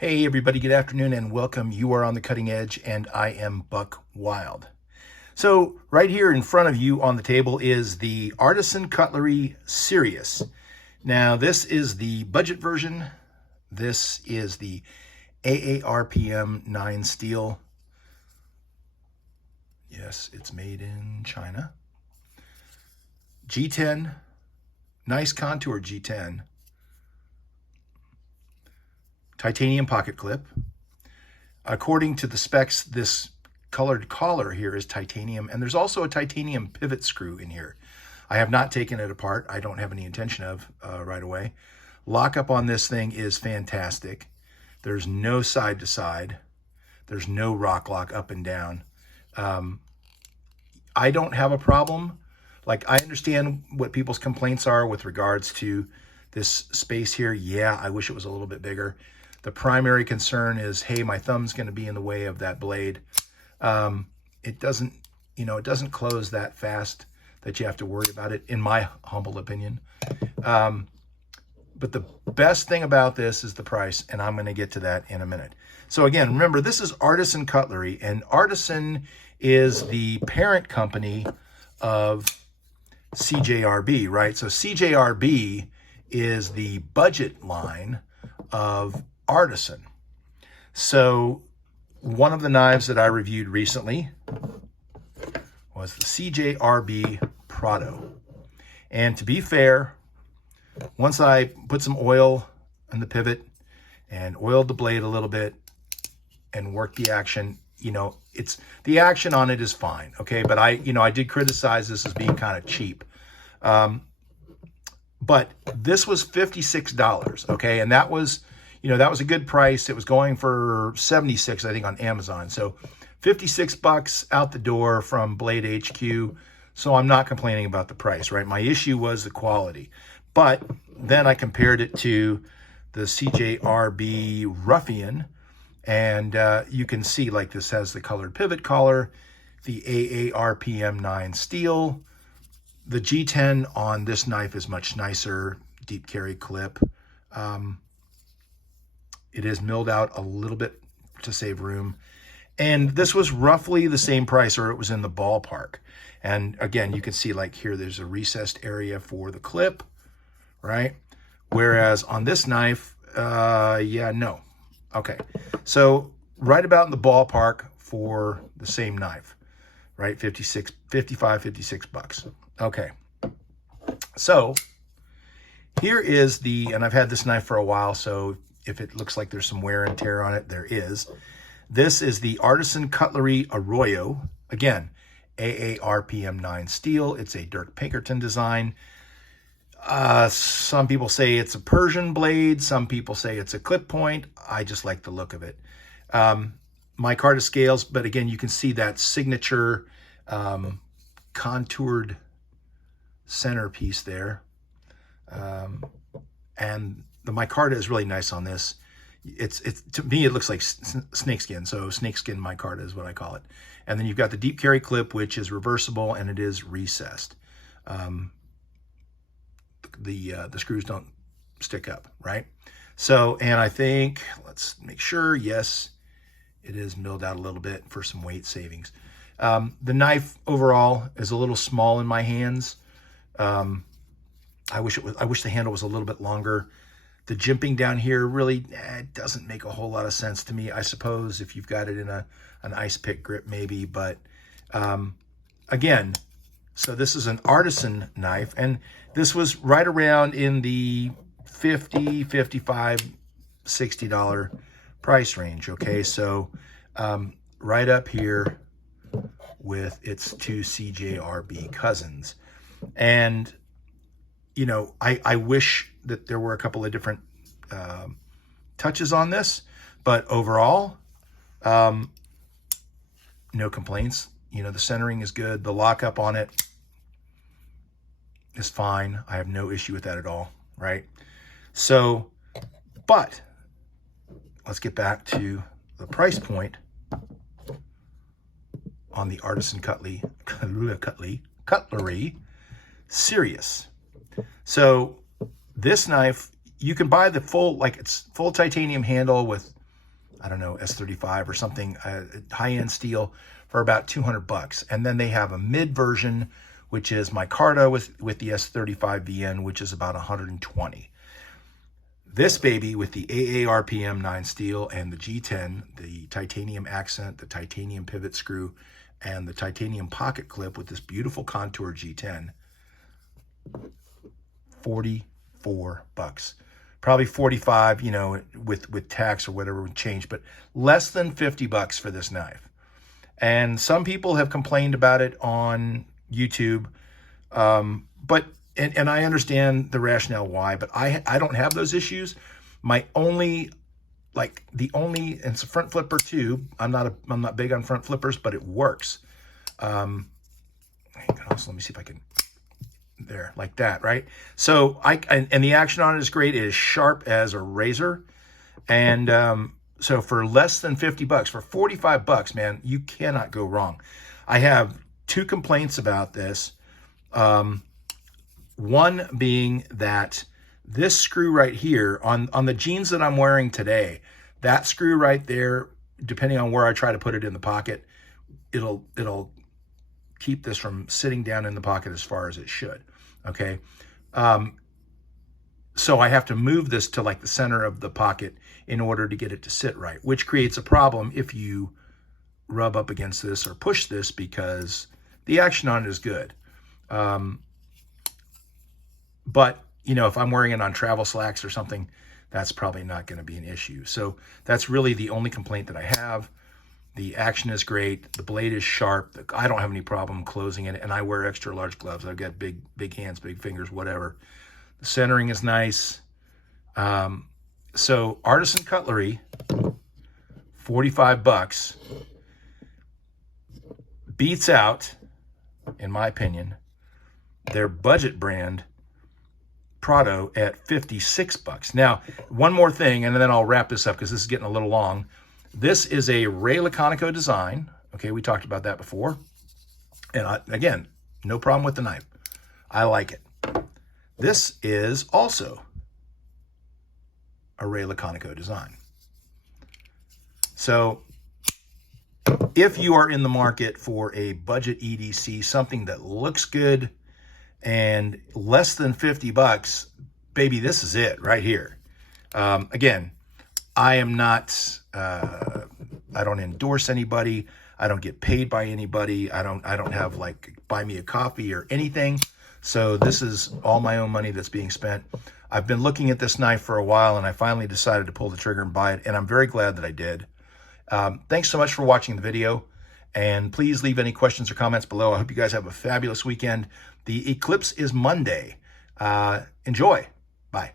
Hey everybody, good afternoon and welcome. You are on the cutting edge and I am Buck Wild. So right here in front of you on the table is the Artisan Cutlery Sirius. Now this is the budget version. This is the AARPM 9 steel. Yes, it's made in China. G10, nice contour G10. Titanium pocket clip. According to the specs, this colored collar here is titanium, and there's also a titanium pivot screw in here. I have not taken it apart. I don't have any intention of right away. Lockup on this thing is fantastic. There's no side to side. There's no rock lock up and down. I don't have a problem. Like, I understand what people's complaints are with regards to this space here. Yeah, I wish it was a little bit bigger. The primary concern is, hey, my thumb's going to be in the way of that blade. It doesn't, it doesn't close that fast that you have to worry about it, in my humble opinion. But the best thing about this is the price, and I'm going to get to that in a minute. So again, remember, this is Artisan Cutlery, and Artisan is the parent company of CJRB, right? So CJRB is the budget line of Artisan. So one of the knives that I reviewed recently was the CJRB Prado. And to be fair, once I put some oil in the pivot and oiled the blade a little bit and worked the action, it's the action on it is fine, okay? But I did criticize this as being kind of cheap. But this was $56, okay? And that was, that was a good price. It was going for $76, I think, on Amazon. So $56 out the door from Blade HQ. So I'm not complaining about the price, right? My issue was the quality. But then I compared it to the CJRB Ruffian, and you can see, like, this has the colored pivot collar, the AARPM 9 steel. The G10 on this knife is much nicer, deep carry clip. It is milled out a little bit to save room. And this was roughly the same price, or it was in the ballpark. And again, you can see, like, here, there's a recessed area for the clip, right? Whereas on this knife, yeah, no. Okay, so right about in the ballpark for the same knife, right? 56 bucks. Okay, so here is and I've had this knife for a while, so if it looks like there's some wear and tear on it, there is. This is the Artisan Cutlery Arroyo. Again, AARPM 9 steel. It's a Dirk Pinkerton design. Some people say it's a Persian blade. Some people say it's a clip point. I just like the look of it. Micarta scales, but again, you can see that signature contoured centerpiece there. And the micarta is really nice on this. It's to me, it looks like snakeskin. So snakeskin micarta is what I call it. And then you've got the deep carry clip, which is reversible, and it is recessed. The screws don't stick up, right? So, and I think, let's make sure, yes, it is milled out a little bit for some weight savings. The knife overall is a little small in my hands. I wish the handle was a little bit longer. The jimping down here really doesn't make a whole lot of sense to me. I suppose if you've got it in an ice pick grip, maybe, but again, so this is an Artisan knife, and this was right around in the $50, $55, $60 price range, okay? So right up here with its two CJRB cousins. And, I wish that there were a couple of different touches on this, but overall, no complaints. The centering is good. The lockup on it is fine. I have no issue with that at all, right? So, but let's get back to the price point on the Artisan Cutlery Sirius. So this knife, you can buy the full, it's full titanium handle with I don't know, S35 or something, high-end steel for about 200 bucks. And then they have a mid version, which is micarta with the S35 VN, which is about 120. This baby with the AARPM 9 steel and the G10, the titanium accent, the titanium pivot screw, and the titanium pocket clip with this beautiful contour G10, 44 bucks. Probably 45, you know, with tax or whatever would change, but less than 50 bucks for this knife. And some people have complained about it on YouTube, but I understand the rationale why, but I don't have those issues. My only, and it's a front flipper too. I'm not big on front flippers, but it works. Also, let me see if I can, there, like that, right? So and the action on it is great. It is sharp as a razor. And so for less than 50 bucks, for 45 bucks, man, you cannot go wrong. I have two complaints about this. One being that this screw right here on the jeans that I'm wearing today, that screw right there, depending on where I try to put it in the pocket, it'll keep this from sitting down in the pocket as far as it should. Okay. So I have to move this to like the center of the pocket in order to get it to sit right, which creates a problem if you rub up against this or push this, because the action on it is good. But, you know, if I'm wearing it on travel slacks or something, that's probably not going to be an issue. So that's really the only complaint that I have. The action is great. The blade is sharp. I don't have any problem closing it, and I wear extra large gloves. I've got big hands, big fingers, whatever. The centering is nice. So Artisan Cutlery, 45 bucks, beats out, in my opinion, their budget brand Prado at 56 bucks. Now, one more thing, and then I'll wrap this up because this is getting a little long. This is a Ray Laconico design. Okay, we talked about that before. And again, no problem with the knife. I like it. This is also a Ray Laconico design. So if you are in the market for a budget EDC, something that looks good and less than 50 bucks, baby, this is it right here. Again, I am not, I don't endorse anybody. I don't get paid by anybody. I don't have like buy me a coffee or anything. So this is all my own money that's being spent. I've been looking at this knife for a while, and I finally decided to pull the trigger and buy it, and I'm very glad that I did. Thanks so much for watching the video, and please leave any questions or comments below. I hope you guys have a fabulous weekend. The eclipse is Monday. Enjoy. Bye.